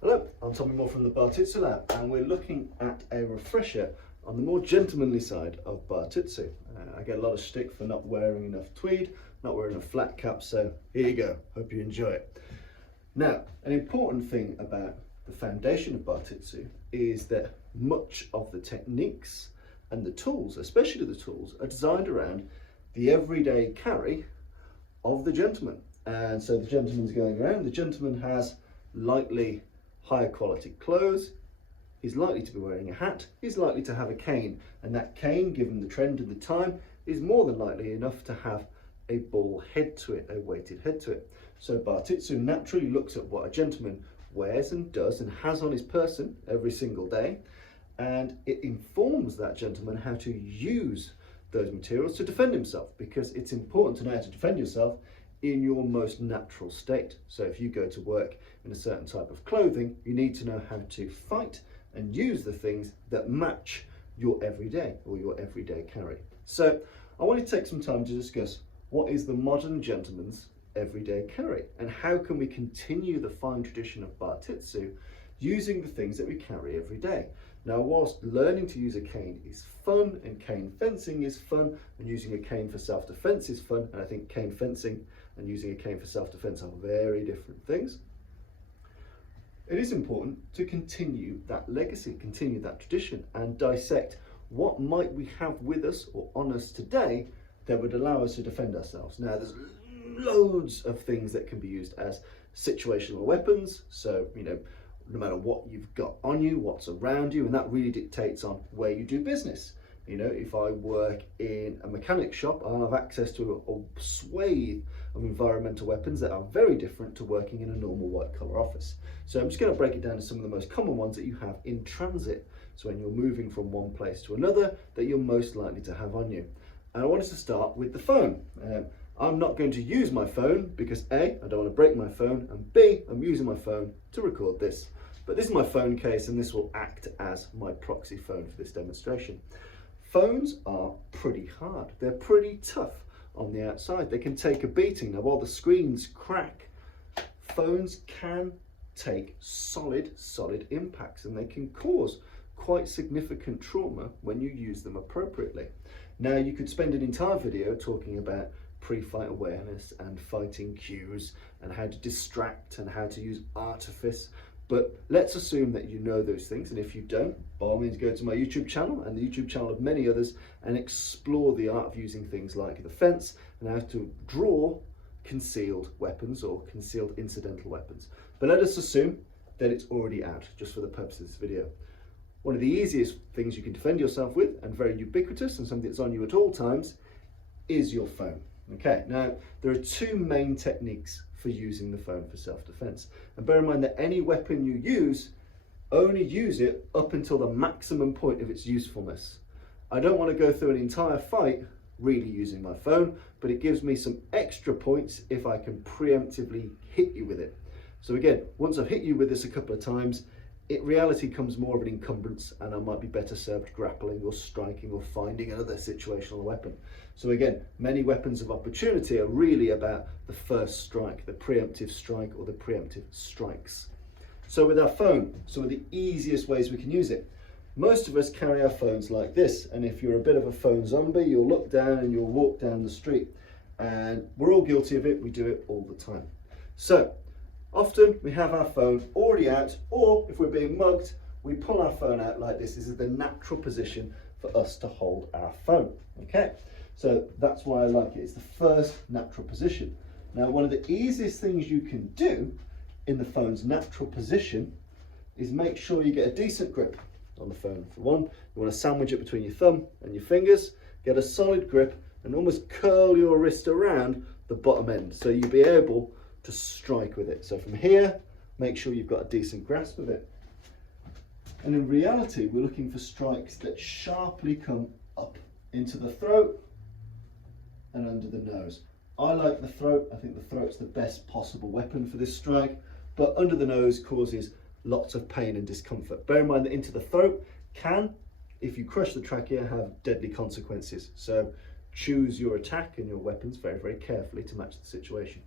Hello, I'm Tommy Moore from the Bartitsu Lab, and we're looking at a refresher on the more gentlemanly side of Bartitsu. I get a lot of stick for not wearing enough tweed, not wearing a flat cap, so here you go. Hope you enjoy it. Now, an important thing about the foundation of Bartitsu is that much of the techniques and the tools, especially the tools, are designed around the everyday carry of the gentleman. And so the gentleman's going around, the gentleman has lightly higher quality clothes, he's likely to be wearing a hat, he's likely to have a cane, and that cane, given the trend of the time, is more than likely enough to have a ball head to it, a weighted head to it. So Bartitsu naturally looks at what a gentleman wears and does and has on his person every single day, and it informs that gentleman how to use those materials to defend himself, because it's important to know how to defend yourself in your most natural state. So if you go to work in a certain type of clothing, you need to know how to fight and use the things that match your everyday or your everyday carry. So I want to take some time to discuss what is the modern gentleman's everyday carry and how can we continue the fine tradition of Bartitsu using the things that we carry every day. Now, whilst learning to use a cane is fun and cane fencing is fun and using a cane for self-defense is fun, and I think cane fencing and using a cane for self-defense are very different things, it is important to continue that legacy, continue that tradition, and dissect what might we have with us or on us today that would allow us to defend ourselves. Now, there's loads of things that can be used as situational weapons. So, no matter what you've got on you, what's around you, and that really dictates on where you do business. If I work in a mechanic shop, I'll have access to a swathe of environmental weapons that are very different to working in a normal white collar office. So I'm just going to break it down to some of the most common ones that you have in transit. So when you're moving from one place to another, that you're most likely to have on you. And I wanted to start with the phone. I'm not going to use my phone because A, I don't want to break my phone, and B, I'm using my phone to record this. But this is my phone case, and this will act as my proxy phone for this demonstration. Phones are pretty hard. They're pretty tough on the outside. They can take a beating. Now, while the screens crack, phones can take solid impacts, and they can cause quite significant trauma when you use them appropriately. Now, you could spend an entire video talking about pre-fight awareness and fighting cues and how to distract and how to use artifice. But let's assume that you know those things, and if you don't, by all means go to my YouTube channel and the YouTube channel of many others and explore the art of using things like the fence and how to draw concealed weapons or concealed incidental weapons. But let us assume that it's already out, just for the purpose of this video. One of the easiest things you can defend yourself with, and very ubiquitous and something that's on you at all times, is your phone. Okay, now there are two main techniques for using the phone for self-defense. And bear in mind that any weapon you use, only use it up until the maximum point of its usefulness. I don't want to go through an entire fight really using my phone, but it gives me some extra points if I can preemptively hit you with it. So again, once I've hit you with this a couple of times, reality comes more of an encumbrance, and I might be better served grappling or striking or finding another situational weapon. So again, many weapons of opportunity are really about the first strike, the preemptive strike or the preemptive strikes. So with our phone, some of the easiest ways we can use it. Most of us carry our phones like this, and if you're a bit of a phone zombie, you'll look down and you'll walk down the street, and we're all guilty of it. We do it all the time. So often we have our phone already out, or if we're being mugged, we pull our phone out like this. This is the natural position for us to hold our phone. Okay, so that's why I like it. It's the first natural position. Now, one of the easiest things you can do in the phone's natural position is make sure you get a decent grip on the phone. For one, you want to sandwich it between your thumb and your fingers, get a solid grip, and almost curl your wrist around the bottom end so you'll be able to strike with it. So from here, make sure you've got a decent grasp of it. And in reality, we're looking for strikes that sharply come up into the throat and under the nose. I like the throat. I think the throat's the best possible weapon for this strike, but under the nose causes lots of pain and discomfort. Bear in mind that into the throat can, if you crush the trachea, have deadly consequences. So choose your attack and your weapons very, very carefully to match the situation.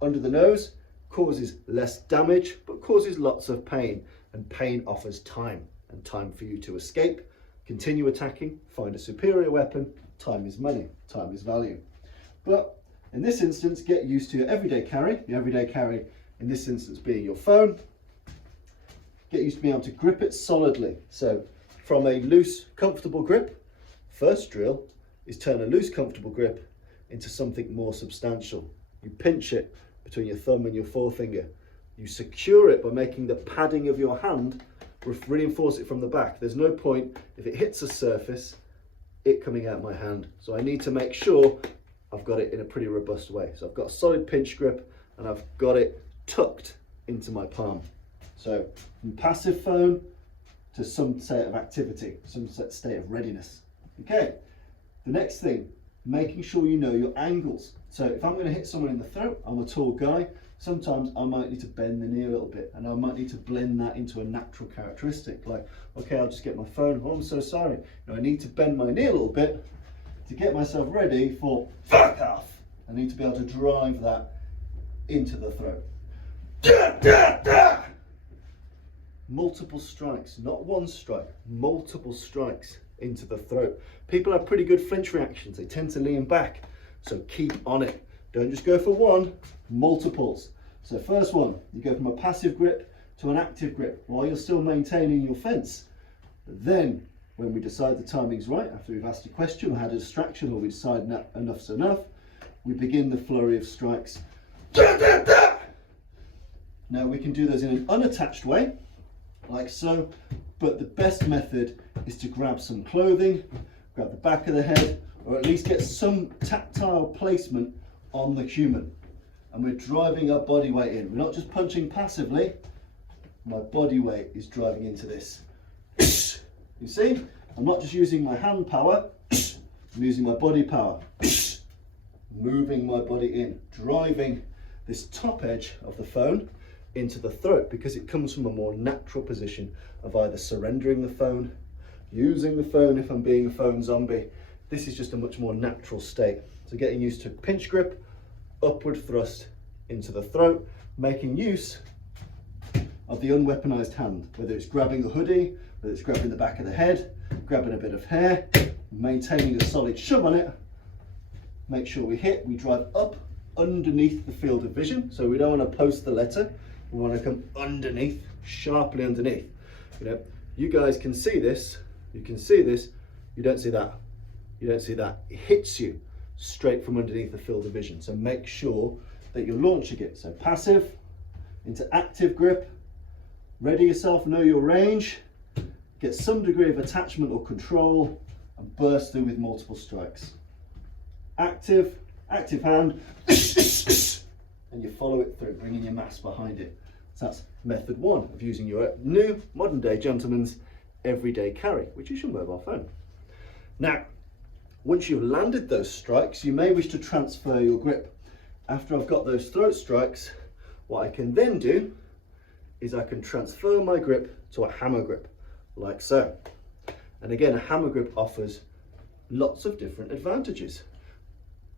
Under the nose causes less damage, but causes lots of pain. And pain offers time, and time for you to escape, continue attacking, find a superior weapon. Time is money, time is value. But in this instance, get used to your everyday carry. Your everyday carry in this instance being your phone. Get used to being able to grip it solidly. So from a loose, comfortable grip, first drill is turn a loose, comfortable grip into something more substantial. You pinch it between your thumb and your forefinger. You secure it by making the padding of your hand reinforce it from the back. There's no point, if it hits a surface, it coming out my hand. So I need to make sure I've got it in a pretty robust way. So I've got a solid pinch grip and I've got it tucked into my palm. So from passive phone to some state of activity, some state of readiness. Okay, the next thing, making sure you know your angles. So if I'm going to hit someone in the throat, I'm a tall guy, sometimes I might need to bend the knee a little bit, and I might need to blend that into a natural characteristic. Like, okay, I'll just get my phone. Oh, I'm so sorry. I need to bend my knee a little bit to get myself ready for fuck off. I need to be able to drive that into the throat. Multiple strikes, not one strike, multiple strikes into the throat. People have pretty good flinch reactions. They tend to lean back. So keep on it. Don't just go for one, multiples. So first one, you go from a passive grip to an active grip while you're still maintaining your fence. But then when we decide the timing's right, after we've asked a question or had a distraction, or we decide enough's enough, we begin the flurry of strikes. Now we can do those in an unattached way, like so, but the best method is to grab some clothing, grab the back of the head, or at least get some tactile placement on the human. And we're driving our body weight in. We're not just punching passively. My body weight is driving into this. You see? I'm not just using my hand power, I'm using my body power. Moving my body in, driving this top edge of the phone into the throat, because it comes from a more natural position of either surrendering the phone, using the phone if I'm being a phone zombie. This is just a much more natural state. So getting used to pinch grip, upward thrust into the throat, making use of the unweaponized hand, whether it's grabbing the hoodie, whether it's grabbing the back of the head, grabbing a bit of hair, maintaining a solid shove on it. Make sure we drive up underneath the field of vision. So we don't want to post the letter, we want to come underneath, sharply underneath. You guys can see this, you can see this, you don't see that. You don't see that. It hits you straight from underneath the field of vision. So make sure that you're launching it. So passive into active grip, ready yourself, know your range, get some degree of attachment or control, and burst through with multiple strikes. Active hand, and you follow it through, bringing your mass behind it. So that's method one of using your new modern day gentleman's everyday carry, which is your mobile phone. Now, once you've landed those strikes, you may wish to transfer your grip. After I've got those throat strikes, what I can then do is I can transfer my grip to a hammer grip, like so. And again, a hammer grip offers lots of different advantages.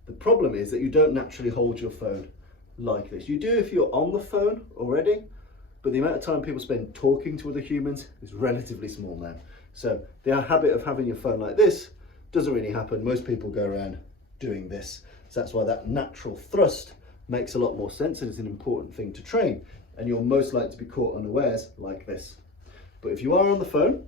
The problem is that you don't naturally hold your phone like this. You do if you're on the phone already, but the amount of time people spend talking to other humans is relatively small now. So the habit of having your phone like this doesn't really happen. Most people go around doing this. So that's why that natural thrust makes a lot more sense, and it's an important thing to train. And you're most likely to be caught unawares like this. But if you are on the phone,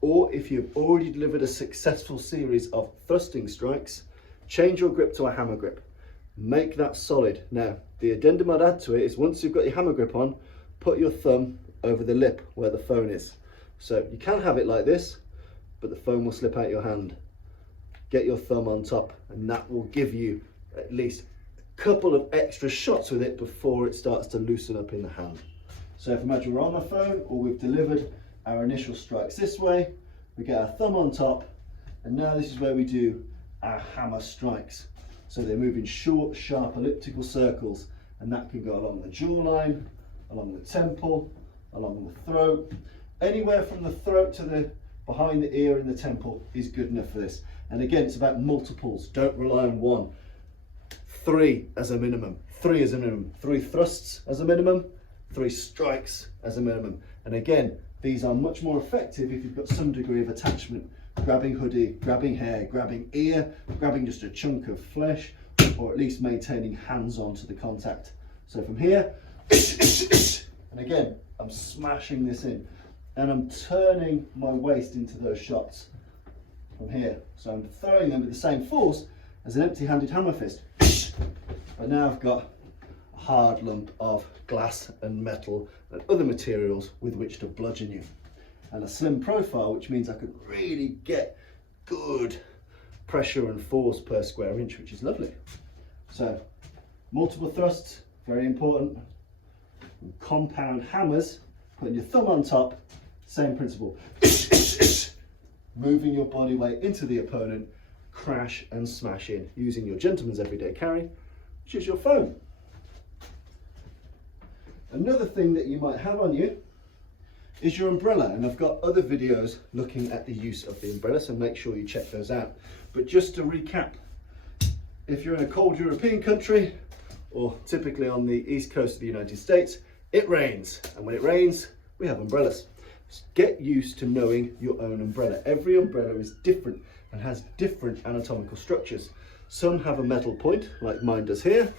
or if you've already delivered a successful series of thrusting strikes, change your grip to a hammer grip. Make that solid. Now, the addendum I'd add to it is once you've got your hammer grip on, put your thumb over the lip where the phone is. So you can have it like this, but the phone will slip out your hand. Get your thumb on top, and that will give you at least a couple of extra shots with it before it starts to loosen up in the hand. So if imagine we're on the phone, or we've delivered our initial strikes this way, we get our thumb on top, and now this is where we do our hammer strikes. So they move in short, sharp elliptical circles, and that can go along the jawline, along the temple, along the throat. Anywhere from the throat to the behind the ear and the temple is good enough for this. And again, it's about multiples. Don't rely on one. 3 as a minimum, 3 as a minimum, 3 thrusts as a minimum, 3 strikes as a minimum. And again, these are much more effective if you've got some degree of attachment, grabbing hoodie, grabbing hair, grabbing ear, grabbing just a chunk of flesh, or at least maintaining hands-on to the contact. So from here, and again, I'm smashing this in, and I'm turning my waist into those shots from here. So I'm throwing them with the same force as an empty-handed hammer fist. But now I've got a hard lump of glass and metal and other materials with which to bludgeon you. And a slim profile, which means I could really get good pressure and force per square inch, which is lovely. So multiple thrusts, very important. And compound hammers, putting your thumb on top, same principle. Moving your body weight into the opponent, crash and smash in, using your gentleman's everyday carry, which is your phone. Another thing that you might have on you is your umbrella, and I've got other videos looking at the use of the umbrella, so make sure you check those out. But just to recap, if you're in a cold European country, or typically on the east coast of the United States, it rains, and when it rains, we have umbrellas. Get used to knowing your own umbrella. Every umbrella is different and has different anatomical structures. Some have a metal point, like mine does here.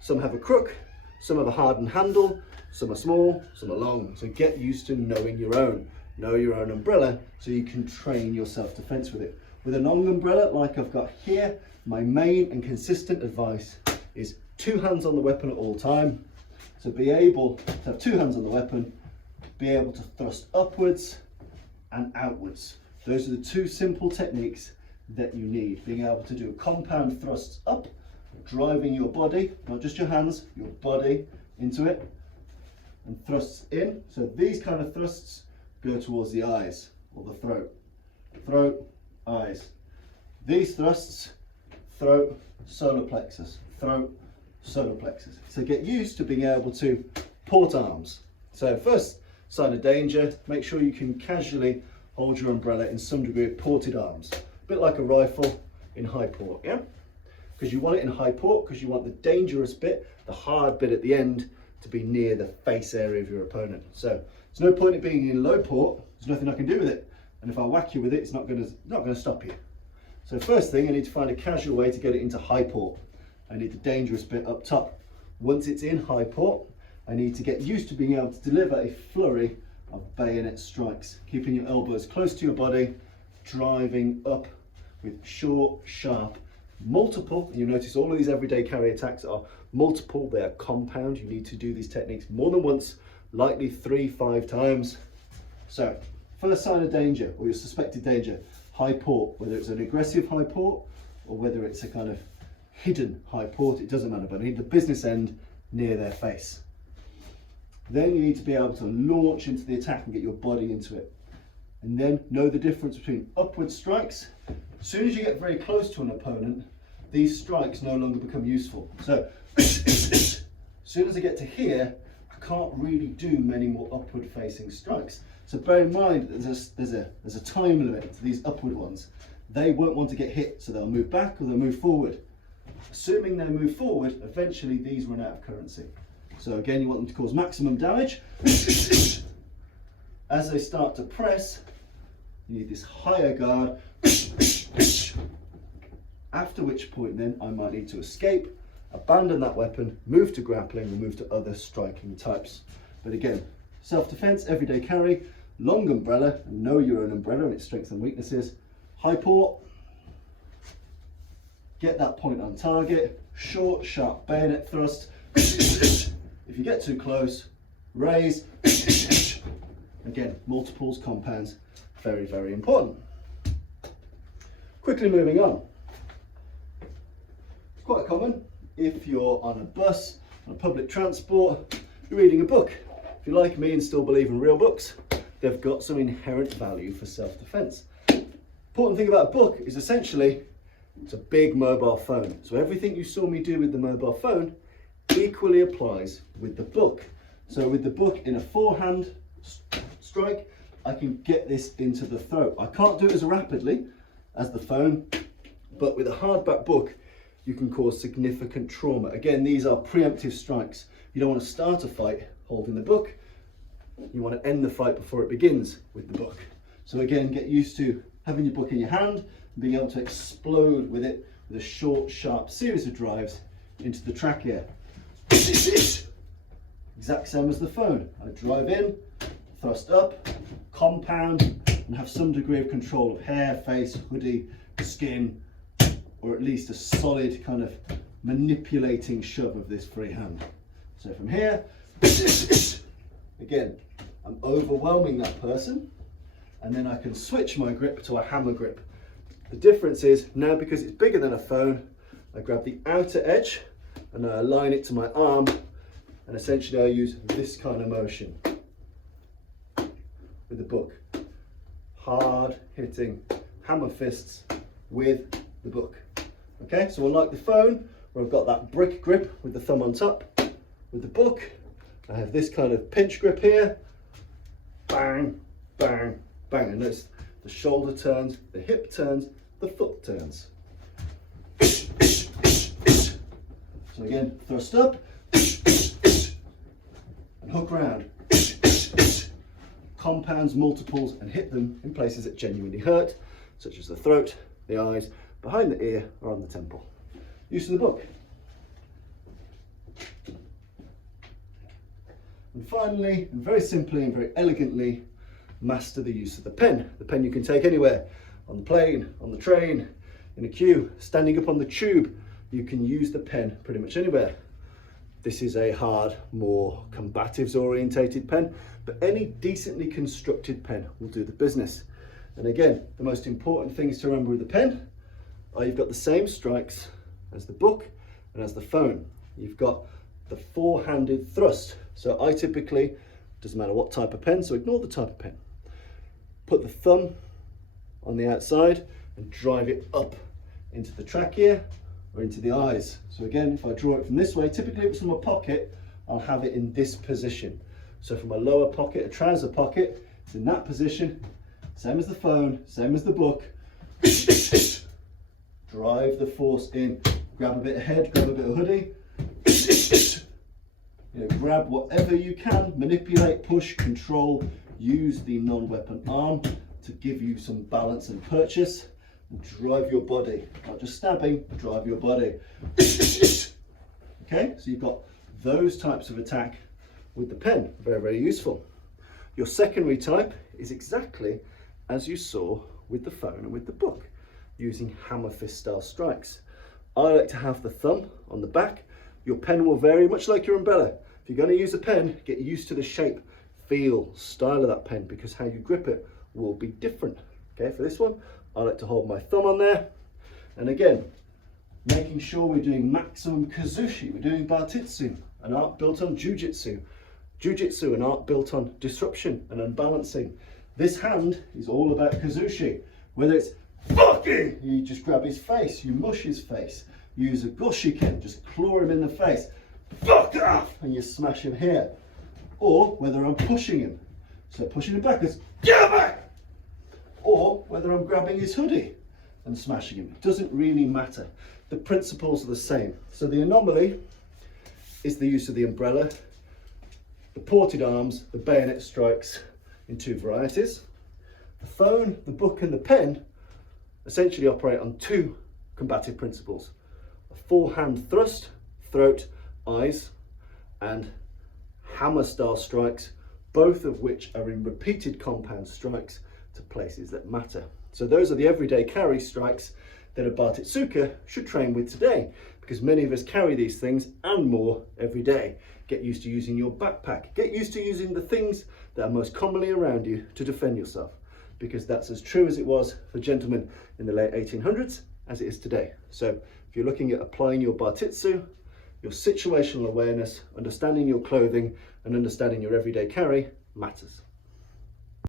Some have a crook, some have a hardened handle, some are small, some are long. So get used to knowing your own. Know your own umbrella so you can train your self-defense with it. With a long umbrella like I've got here, my main and consistent advice is 2 hands on the weapon at all time. So be able to have 2 hands on the weapon, be able to thrust upwards and outwards. Those are the 2 simple techniques that you need. Being able to do compound thrusts up, driving your body, not just your hands, your body into it, and thrusts in. So these kind of thrusts go towards the eyes or the throat. Throat, eyes. These thrusts, throat, solar plexus, throat, solar plexus. So get used to being able to port arms. So first sign of danger, make sure you can casually hold your umbrella in some degree of ported arms. A bit like a rifle in high port, yeah? Because you want it in high port because you want the dangerous bit, the hard bit at the end, to be near the face area of your opponent. So there's no point in being in low port, there's nothing I can do with it. And if I whack you with it, it's not going to stop you. So first thing, I need to find a casual way to get it into high port. I need the dangerous bit up top. Once it's in high port, I need to get used to being able to deliver a flurry of bayonet strikes, keeping your elbows close to your body, driving up with short, sharp, multiple. You notice all of these everyday carry attacks are multiple, they are compound. You need to do these techniques more than once, likely 3-5 times. So first sign of danger, or your suspected danger, high port, whether it's an aggressive high port or whether it's a kind of hidden high port, it doesn't matter, but I need the business end near their face. Then you need to be able to launch into the attack and get your body into it. And then know the difference between upward strikes. As soon as you get very close to an opponent, these strikes no longer become useful. So as soon as I get to here, I can't really do many more upward facing strikes. So bear in mind there's a time limit to these upward ones. They won't want to get hit, so they'll move back or they'll move forward. Assuming they move forward, eventually these run out of currency. So again, you want them to cause maximum damage. As they start to press, you need this higher guard. After which point then I might need to escape, abandon that weapon, move to grappling, and move to other striking types. But again, self-defense, everyday carry, long umbrella, and know your own umbrella and its strengths and weaknesses. High port, get that point on target, short, sharp bayonet thrust. If you get too close, raise. Again, multiples, compounds, very, very important. Quickly moving on. It's quite common if you're on a bus, on public transport, you're reading a book. If you're like me and still believe in real books, they've got some inherent value for self-defense. Important thing about a book is essentially it's a big mobile phone. So everything you saw me do with the mobile phone equally applies with the book. So with the book in a forehand strike, I can get this into the throat. I can't do it as rapidly as the phone, but with a hardback book, you can cause significant trauma. Again, these are preemptive strikes. You don't want to start a fight holding the book. You want to end the fight before it begins with the book. So again, get used to having your book in your hand and being able to explode with it with a short, sharp series of drives into the trachea. Exact same as the phone. I drive in, thrust up, compound, and have some degree of control of hair, face, hoodie, skin, or at least a solid kind of manipulating shove of this free hand. So from here, again, I'm overwhelming that person, and then I can switch my grip to a hammer grip. The difference is now, because it's bigger than a phone, I grab the outer edge and I align it to my arm, and essentially I use this kind of motion with the book. Hard hitting hammer fists with the book. Okay, so unlike the phone, where I've got that brick grip with the thumb on top, with the book, I have this kind of pinch grip here. Bang, bang, bang. And notice the shoulder turns, the hip turns, the foot turns. So again, thrust up, and hook round. Compounds, multiples, and hit them in places that genuinely hurt, such as the throat, the eyes, behind the ear, or on the temple. Use of the book. And finally, and very simply and very elegantly, master the use of the pen. The pen you can take anywhere, on the plane, on the train, in a queue, standing up on the tube. You can use the pen pretty much anywhere. This is a hard, more combatives orientated pen, but any decently constructed pen will do the business. And again, the most important things to remember with the pen are you've got the same strikes as the book and as the phone. You've got the four-handed thrust. So I typically, doesn't matter what type of pen, so ignore the type of pen. Put the thumb on the outside and drive it up into the trachea or into the eyes. So again, if I draw it from this way, typically if it's from a pocket, I'll have it in this position. So from a lower pocket, a trouser pocket, it's in that position, same as the phone, same as the book. Drive the force in, grab a bit of head, grab a bit of hoodie. Grab whatever you can, manipulate, push, control, use the non-weapon arm to give you some balance and purchase, and drive your body, not just stabbing, drive your body. Okay, so you've got those types of attack with the pen, very, very useful. Your secondary type is exactly as you saw with the phone and with the book, using hammer fist style strikes. I like to have the thumb on the back. Your pen will vary, much like your umbrella. If you're going to use a pen, get used to the shape, feel, style of that pen, because how you grip it will be different. Okay, for this one, I like to hold my thumb on there. And again, making sure we're doing maximum kazushi. We're doing Bartitsu, an art built on jujitsu. Jujitsu, an art built on disruption and unbalancing. This hand is all about kazushi. Whether it's fucking, you just grab his face, you mush his face. You use a goshiken, just claw him in the face. Fuck off! And you smash him here. Or whether I'm pushing him. So pushing him backwards, get back! Or whether I'm grabbing his hoodie and smashing him. It doesn't really matter. The principles are the same. So the anomaly is the use of the umbrella, the ported arms, the bayonet strikes in two varieties. The phone, the book and the pen essentially operate on two combative principles. A forehand thrust, throat, eyes, and hammer style strikes, both of which are in repeated compound strikes to places that matter. So those are the everyday carry strikes that a Bartitsuka should train with today, because many of us carry these things and more every day. Get used to using your backpack. Get used to using the things that are most commonly around you to defend yourself, because that's as true as it was for gentlemen in the late 1800s as it is today. So if you're looking at applying your Bartitsu, your situational awareness, understanding your clothing and understanding your everyday carry matters.